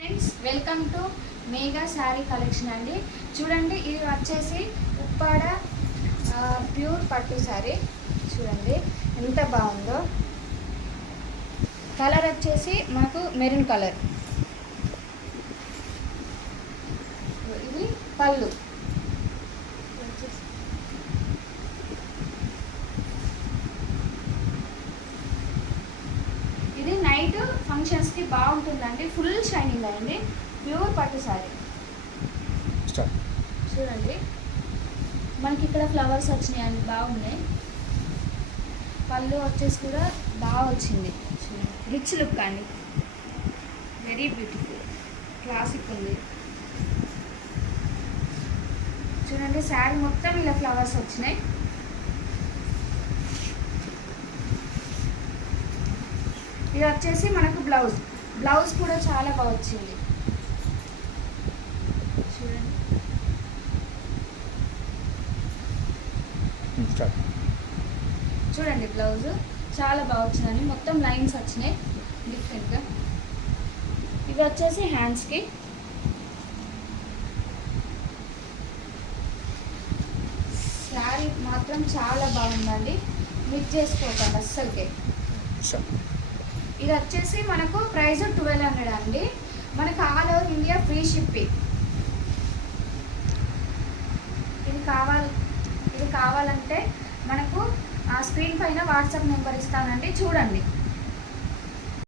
Friends welcome to Megha sari collection అండి. చూడండి, ఇది వచ్చేసి ఉప్పాడ ప్యూర్ పట్టు శారీ. చూడండి ఎంత బాగుందో. కలర్ వచ్చేసి మనకు మెరూన్ కలర్. ఇది పళ్ళు. ఇది నైట్ ఫంక్షన్స్కి బాగుంటుందండి. ఫుల్ షైనింగ్ అయింది. ప్యూర్ పట్టు శారీ. చూడండి మనకి ఇక్కడ ఫ్లవర్స్ వచ్చినాయండి, బాగున్నాయి. పళ్ళు వచ్చేసి కూడా బాగా వచ్చింది. రిచ్ లుక్ అండి, వెరీ బ్యూటిఫుల్, క్లాసిక్ ఉంది. చూడండి శారీ మొత్తం ఇలా ఫ్లవర్స్ వచ్చినాయి. ఇది వచ్చేసి మనకు బ్లౌజ్ కూడా చాలా బాగా వచ్చింది. చూడండి చూడండి బ్లౌజ్ చాలా బాగా వచ్చిందండి. మొత్తం లైన్స్ వచ్చినాయి డిఫరెంట్గా. ఇవి వచ్చేసి హ్యాండ్స్కి. శారీ మాత్రం చాలా బాగుందండి, మిక్స్ చేసుకోకండి అస్సలకే. ఇది వచ్చేసి మనకు ప్రైస్ 1200 అండి. మనకు all over India free shipping. ఇది కావాలంటే మనకు ఆ స్క్రీన్ పైన వాట్సాప్ నెంబర్ ఇస్తానండి, చూడండి.